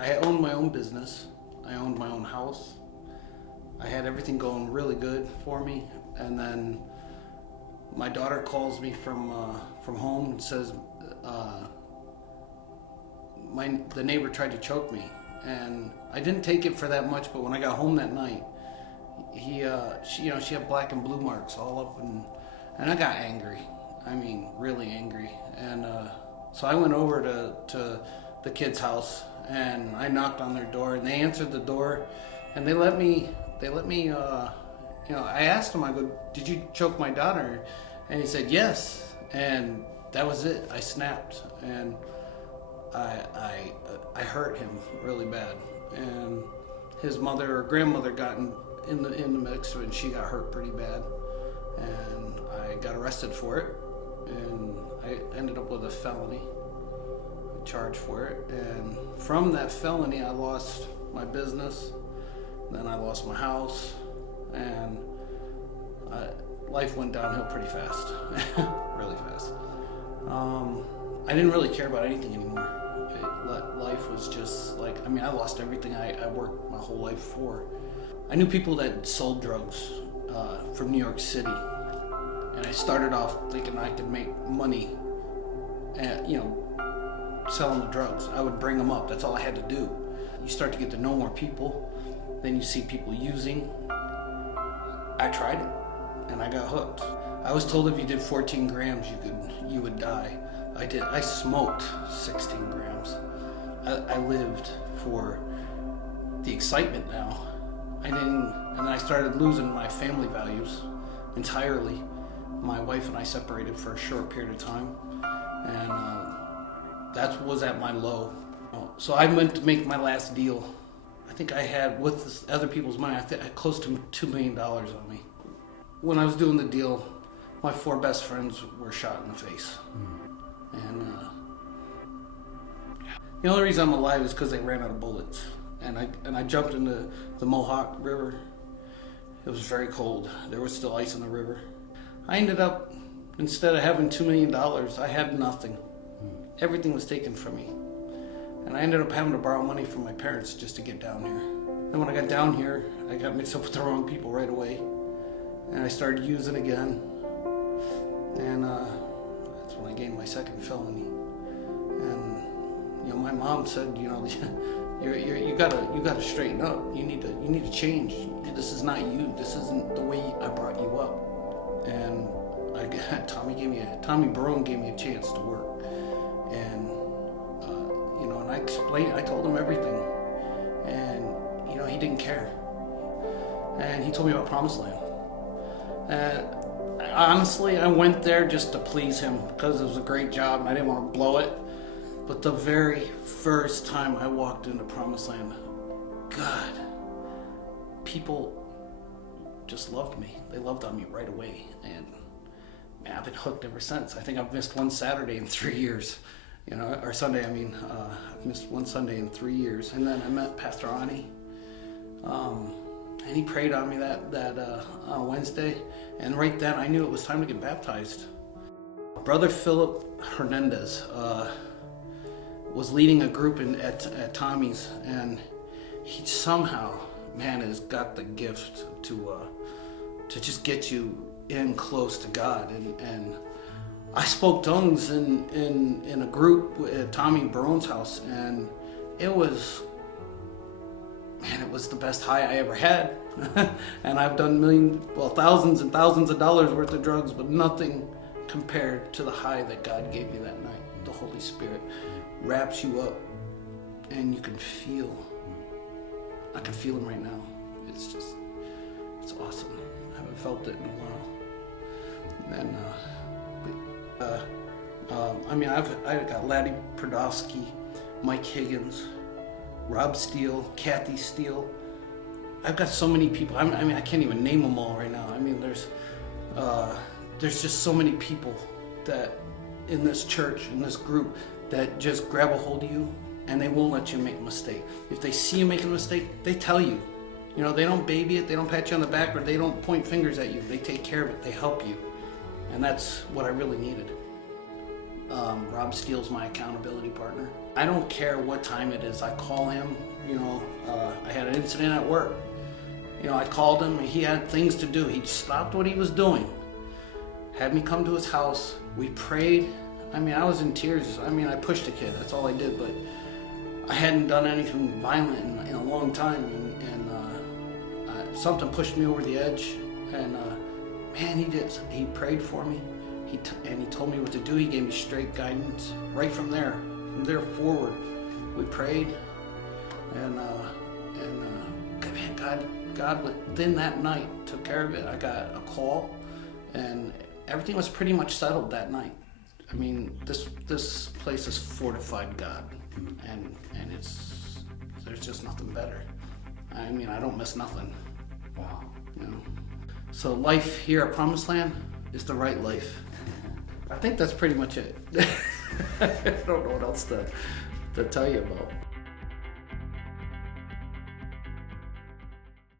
I owned my own business. I owned my own house. I had everything going really good for me. And then my daughter calls me from home and says, the neighbor tried to choke me. And I didn't take it for that much, but when I got home that night, she had black and blue marks all up, and I got angry. I mean, really angry. And so I went over to the kid's house, and I knocked on their door, and they answered the door, and they let me. I asked him, I go, "Did you choke my daughter?" And he said, "Yes." And that was it. I snapped, and I hurt him really bad. And his mother or grandmother got in the mix, and she got hurt pretty bad. And I got arrested for it, and I ended up with a felony charge for it. And from that felony, I lost my business. Then I lost my house, and life went downhill pretty fast, really fast. I didn't really care about anything anymore. Life was just like, I lost everything I worked my whole life for. I knew people that sold drugs from New York City, and I started off thinking I could make money, selling the drugs. I would bring them up. That's all I had to do. You start to get to know more people. Then you see people using. I tried it, and I got hooked. I was told if you did 14 grams, you would die. I did. I smoked 16 grams. I lived for the excitement now. And then I started losing my family values entirely. My wife and I separated for a short period of time, and that was at my low. So I went to make my last deal. I think I had, with this other people's money, I had close to $2 million on me. When I was doing the deal, my 4 best friends were shot in the face. And the only reason I'm alive is because they ran out of bullets. And I jumped into the Mohawk River. It was very cold. There was still ice in the river. I ended up, instead of having $2 million, I had nothing. Everything was taken from me. And I ended up having to borrow money from my parents just to get down here. And when I got down here, I got mixed up with the wrong people right away. And I started using again. And that's when I gained my second felony. And my mom said, you gotta straighten up. You need to change. This is not you. This isn't the way I brought you up. And Tommy Barone gave me a chance to work. And and I told him everything, and he didn't care. And he told me about Promised Land. And honestly, I went there just to please him because it was a great job and I didn't want to blow it. But the very first time I walked into Promised Land, God, people just loved me. They loved on me right away, and man, I've been hooked ever since. I think I've missed one Saturday in 3 years. Or Sunday, I've missed one Sunday in 3 years. And then I met Pastor Ani, and he prayed on me that Wednesday, and right then I knew it was time to get baptized. Brother Philip Hernandez was leading a group at Tommy's, and he somehow, man, has got the gift to just get you in close to God, and I spoke tongues in a group at Tommy Barone's house, and it was the best high I ever had. And I've done thousands and thousands of dollars worth of drugs, but nothing compared to the high that God gave me that night. The Holy Spirit wraps you up, and you can feel. I can feel him right now. It's awesome. I haven't felt it in a while. And I've got Laddie Prodowski, Mike Higgins, Rob Steele, Kathy Steele. I've got so many people. I can't even name them all right now. There's just so many people that in this church, in this group, that just grab a hold of you and they won't let you make a mistake. If they see you making a mistake, they tell you. They don't baby it, they don't pat you on the back, or they don't point fingers at you. They take care of it, they help you. And that's what I really needed. Rob Steele's my accountability partner. I don't care what time it is. I call him. I had an incident at work. I called him. He had things to do. He stopped what he was doing, had me come to his house. We prayed. I was in tears. I pushed the kid. That's all I did. But I hadn't done anything violent in a long time, and something pushed me over the edge. And man, he prayed for me. He told me what to do. He gave me straight guidance. Right from there forward, we prayed, and man, God within that night took care of it. I got a call, and everything was pretty much settled that night. This place is fortified God, and there's just nothing better. I don't miss nothing. Wow. So life here at Promised Land is the right life. I think that's pretty much it. I don't know what else to tell you about.